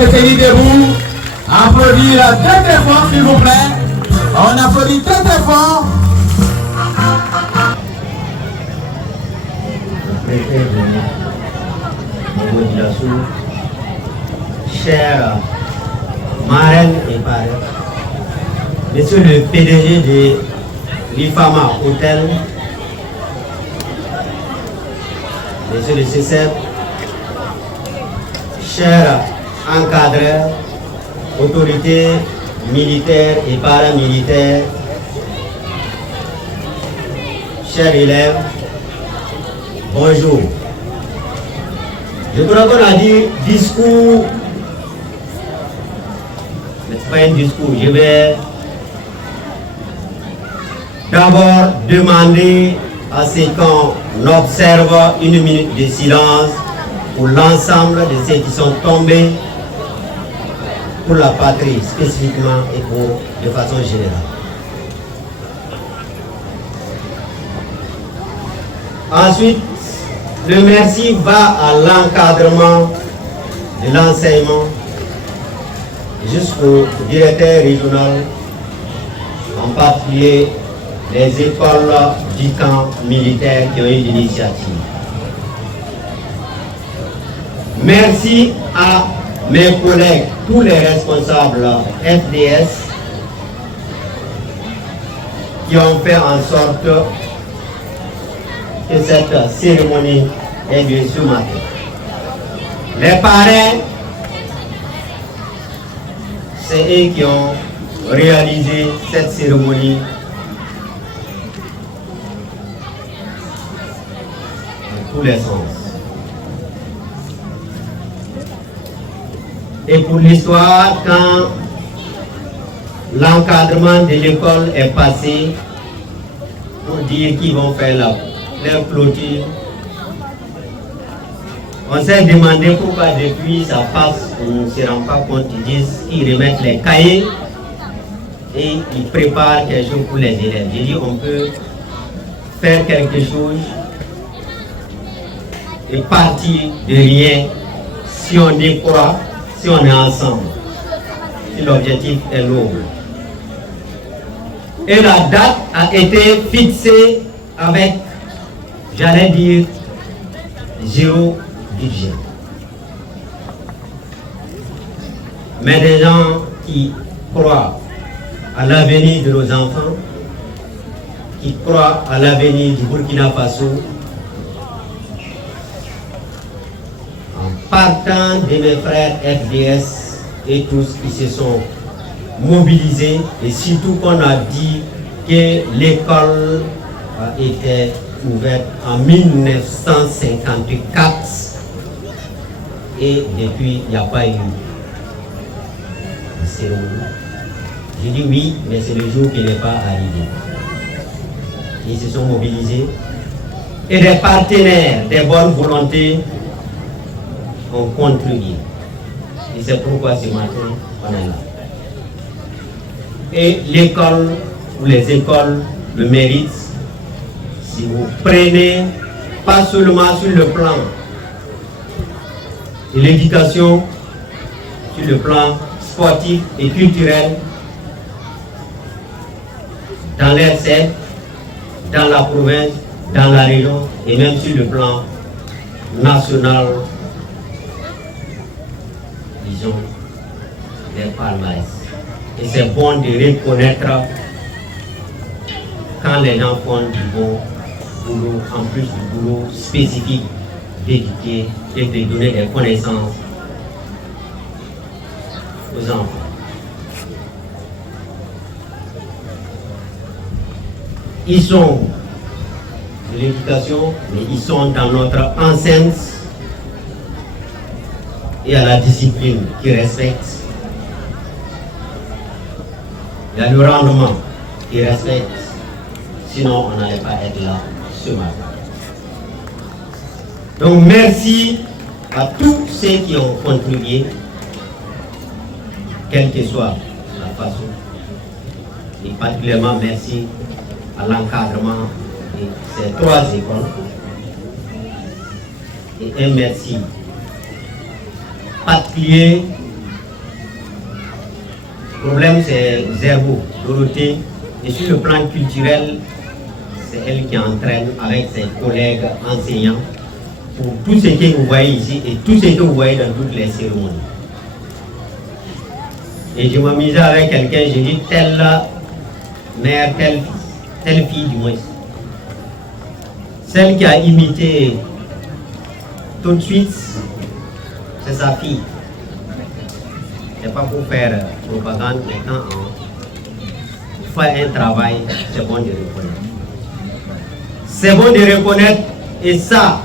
se tenir debout. Applaudir très très fort, s'il vous plaît. On applaudit très très fort. Chers marraines et parrains, Monsieur le PDG de l'IFAMA Hôtel, Monsieur le CCEP, chers encadreurs, autorités militaires et paramilitaires, chers élèves, bonjour. Je crois qu'on a dit discours, mais ce n'est pas un discours. Je vais d'abord demander à ce qu'on observe une minute de silence pour l'ensemble de ceux qui sont tombés pour la patrie spécifiquement et de façon générale. Ensuite, le merci va à l'encadrement de l'enseignement jusqu'au directeur régional, en particulier les écoles du camp militaire qui ont eu l'initiative. Merci à mes collègues, tous les responsables FDS qui ont fait en sorte que cette cérémonie ait lieu ce matin. Les parrains, c'est eux qui ont réalisé cette cérémonie dans tous les sens. Et pour l'histoire, quand l'encadrement de l'école est passé pour dire qu'ils vont faire leur clôture, on s'est demandé pourquoi depuis ça passe, on ne se rend pas compte, ils disent qu'ils remettent les cahiers et ils préparent quelque chose pour les élèves. J'ai dit on peut faire quelque chose et partir de rien si on y croit, si on est ensemble, si l'objectif est noble. Et la date a été fixée avec, j'allais dire, 0 budget. Mais des gens qui croient à l'avenir de nos enfants, qui croient à l'avenir du Burkina Faso, en partant de mes frères FDS et tous qui se sont mobilisés, et surtout qu'on a dit que l'école était ouverte en 1954 et depuis il n'y a pas eu de cérémonie. J'ai dit oui, mais c'est le jour qui n'est pas arrivé. Ils se sont mobilisés et des partenaires, des bonnes volontés ont contribué. Et c'est pourquoi ce matin on est là. Et l'école ou les écoles le méritent. Si vous prenez pas seulement sur le plan de l'éducation, sur le plan sportif et culturel, dans l'RCF, dans la province, dans la région et même sur le plan national, disons, des palmarès. Et c'est bon de reconnaître quand les gens font du bon boulot, en plus du boulot spécifique d'éduquer et de donner des connaissances aux enfants. Ils sont de l'éducation, mais ils sont dans notre enceinte et à la discipline qui respecte. Il y a le rendement qui respecte, sinon on n'allait pas être là ce matin. Donc merci à tous ceux qui ont contribué, quelle que soit la façon. Et particulièrement merci à l'encadrement de ces 3 écoles. Et un merci particulier Le problème, c'est Zerbo, Dorothée. Et sur le plan culturel, c'est elle qui entraîne avec ses collègues enseignants pour tout ce que vous voyez ici et tout ce que vous voyez dans toutes les cérémonies. Et je m'amusais avec quelqu'un, j'ai dit telle mère, telle fille du moins. Celle qui a imité tout de suite, c'est sa fille. C'est pas pour faire propagande, mais quand on fait un travail, c'est bon de reconnaître. C'est bon de reconnaître, et ça,